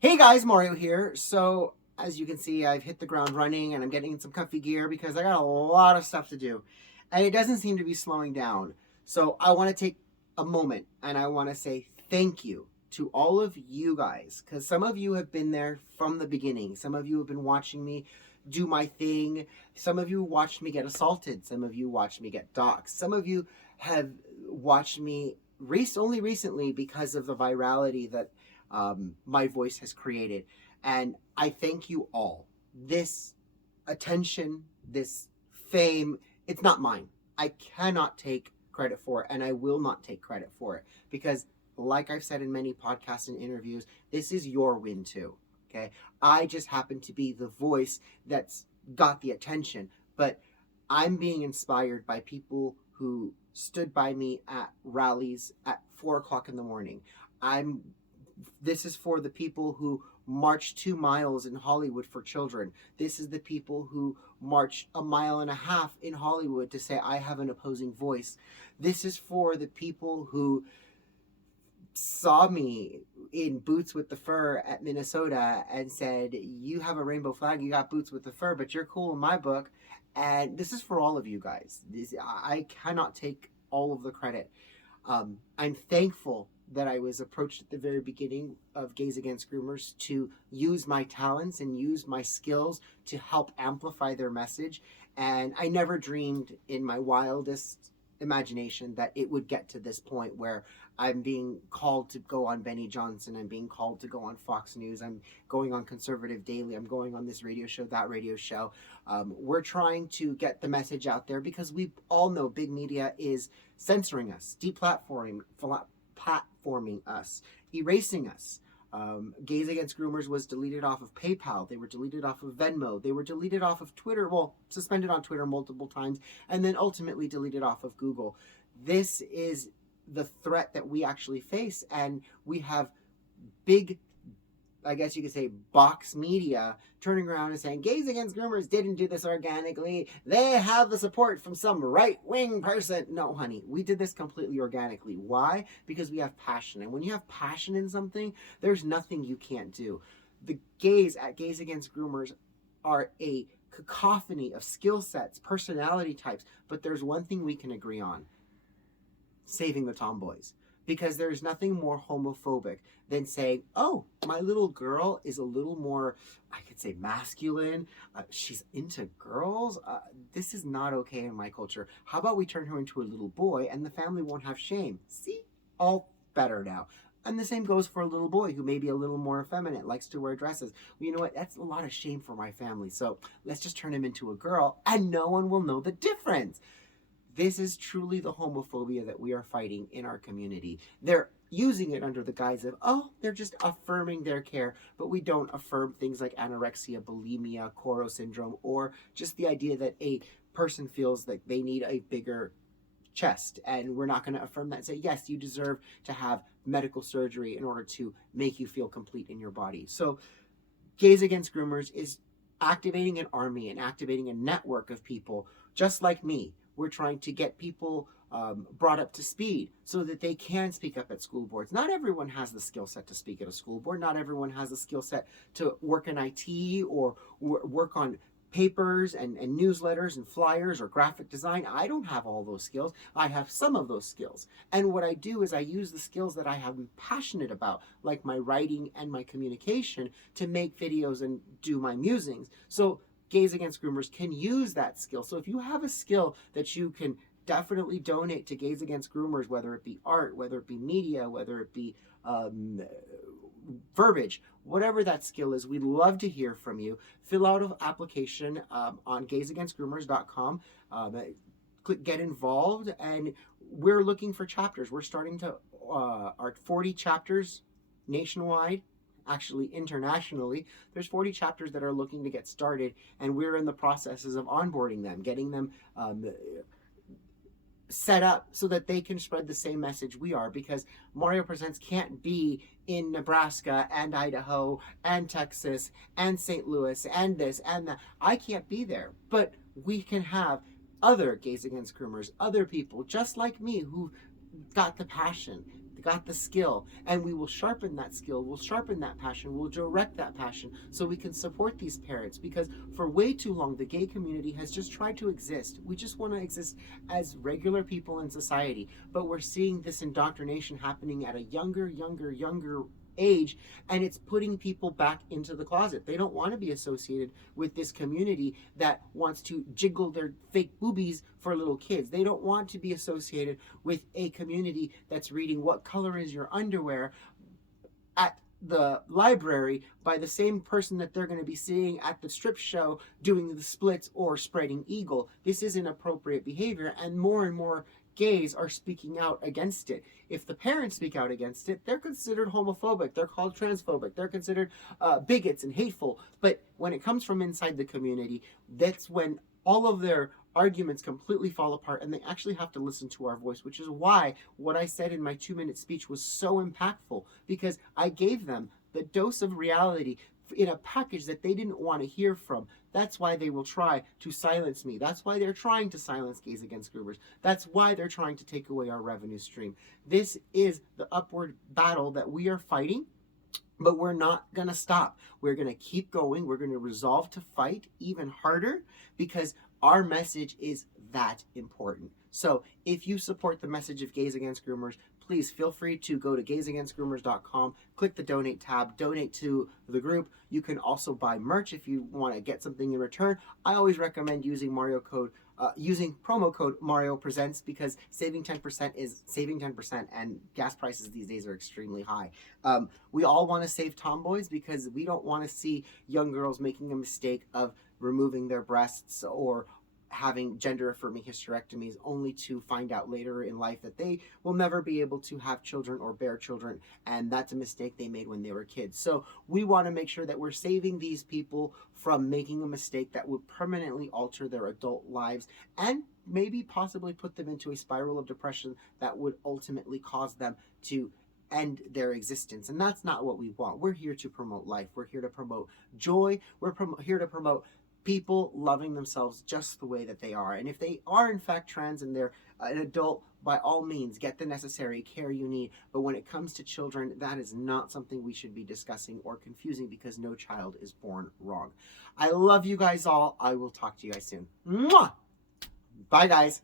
Hey guys, Mario here. So, as you can see, I've hit the ground running and I'm getting in some comfy gear because I got a lot of stuff to do. And it doesn't seem to be slowing down. So, I want to take a moment and I want to say thank you to all of you guys because some of you have been there from the beginning. Some of you have been watching me do my thing. Some of you watched me get assaulted. Some of you watched me get doxxed. Some of you have watched me only recently because of the virality that my voice has created. And I thank you all. This attention, this fame, it's not mine. I cannot take credit for it, and I will not take credit for it because, like I've said in many podcasts and interviews, this is your win too. Okay. I just happen to be the voice that's got the attention, but I'm being inspired by people who stood by me at rallies at 4 o'clock in the morning. This is for the people who marched 2 miles in Hollywood for children. This is the people who marched a mile and a half in Hollywood to say, I have an opposing voice. This is for the people who saw me in boots with the fur at Minnesota and said, you have a rainbow flag, you got boots with the fur, but you're cool in my book. And this is for all of you guys. I cannot take all of the credit. I'm thankful that I was approached at the very beginning of Gays Against Groomers to use my talents and use my skills to help amplify their message. And I never dreamed in my wildest imagination that it would get to this point where I'm being called to go on Benny Johnson, I'm being called to go on Fox News, I'm going on Conservative Daily, I'm going on this radio show, that radio show. We're trying to get the message out there because we all know big media is censoring us, deplatforming us, erasing us. Gays Against Groomers was deleted off of PayPal. They were deleted off of Venmo. They were deleted off of Twitter. Well, suspended on Twitter multiple times, and then ultimately deleted off of Google. This is the threat that we actually face, and we have big, I guess you could say, box media turning around and saying Gays Against Groomers didn't do this organically. They have the support from some right-wing person. No, honey, we did this completely organically. Why? Because we have passion. And when you have passion in something, there's nothing you can't do. The gays at Gays Against Groomers are a cacophony of skill sets, personality types, but there's one thing we can agree on: saving the tomboys. Because there's nothing more homophobic than saying, oh, my little girl is a little more, I could say, masculine. She's into girls. This is not okay in my culture. How about we turn her into a little boy and the family won't have shame? See? All better now. And the same goes for a little boy who may be a little more effeminate, likes to wear dresses. Well, you know what? That's a lot of shame for my family. So let's just turn him into a girl and no one will know the difference. This is truly the homophobia that we are fighting in our community. They're using it under the guise of, oh, they're just affirming their care, but we don't affirm things like anorexia, bulimia, Coro syndrome, or just the idea that a person feels like they need a bigger chest. And we're not going to affirm that and say, yes, you deserve to have medical surgery in order to make you feel complete in your body. So Gays Against Groomers is activating an army and activating a network of people just like me. We're trying to get people brought up to speed so that they can speak up at school boards. Not everyone has the skill set to speak at a school board. Not everyone has the skill set to work in IT or work on papers and newsletters and flyers or graphic design. I don't have all those skills. I have some of those skills. And what I do is I use the skills that I am passionate about, like my writing and my communication, to make videos and do my musings. So Gays Against Groomers can use that skill. So if you have a skill that you can definitely donate to Gays Against Groomers, whether it be art, whether it be media, whether it be verbiage, whatever that skill is, we'd love to hear from you. Fill out an application on gaysagainstgroomers.com. Click Get Involved, and we're looking for chapters. We're starting to our 40 chapters nationwide. Actually, internationally, there's 40 chapters that are looking to get started, and we're in the processes of onboarding them, getting them set up so that they can spread the same message we are, because Mario Presents can't be in Nebraska and Idaho and Texas and St. Louis and this and that. I can't be there, but we can have other Gays Against Groomers, other people just like me who got the passion, got the skill, and we will sharpen that skill, we'll sharpen that passion, we'll direct that passion so we can support these parents. Because for way too long, the gay community has just tried to exist. We just want to exist as regular people in society, but we're seeing this indoctrination happening at a younger age, and it's putting people back into the closet. They don't want to be associated with this community that wants to jiggle their fake boobies for little kids. They don't want to be associated with a community that's reading "What color is your underwear" at the library by the same person that they're going to be seeing at the strip show doing the splits or spreading eagle. This is inappropriate behavior, and more gays are speaking out against it. If the parents speak out against it, they're considered homophobic, they're called transphobic, they're considered bigots and hateful. But when it comes from inside the community, that's when all of their arguments completely fall apart, and they actually have to listen to our voice, which is why what I said in my 2-minute speech was so impactful, because I gave them the dose of reality in a package that they didn't want to hear from. That's why they will try to silence me. That's why they're trying to silence Gays Against Groomers. That's why they're trying to take away our revenue stream. This is the upward battle that we are fighting, but we're not going to stop. We're going to keep going. We're going to resolve to fight even harder, because our message is that important. So if you support the message of Gays Against Groomers, please feel free to go to gaysagainstgroomers.com, click the donate tab, donate to the group. You can also buy merch if you want to get something in return. I always recommend using promo code Mario Presents, because saving 10% is saving 10%, and gas prices these days are extremely high. We all want to save tomboys, because we don't want to see young girls making a mistake of removing their breasts or having gender affirming hysterectomies, only to find out later in life that they will never be able to have children or bear children, and that's a mistake they made when they were kids. So we want to make sure that we're saving these people from making a mistake that would permanently alter their adult lives, and maybe possibly put them into a spiral of depression that would ultimately cause them to end their existence. And that's not what we want. We're here to promote life. We're here to promote joy. We're here to promote people loving themselves just the way that they are. And if they are in fact trans and they're an adult, by all means, get the necessary care you need. But when it comes to children, that is not something we should be discussing or confusing, because no child is born wrong. I love you guys all. I will talk to you guys soon. Mwah! Bye, guys.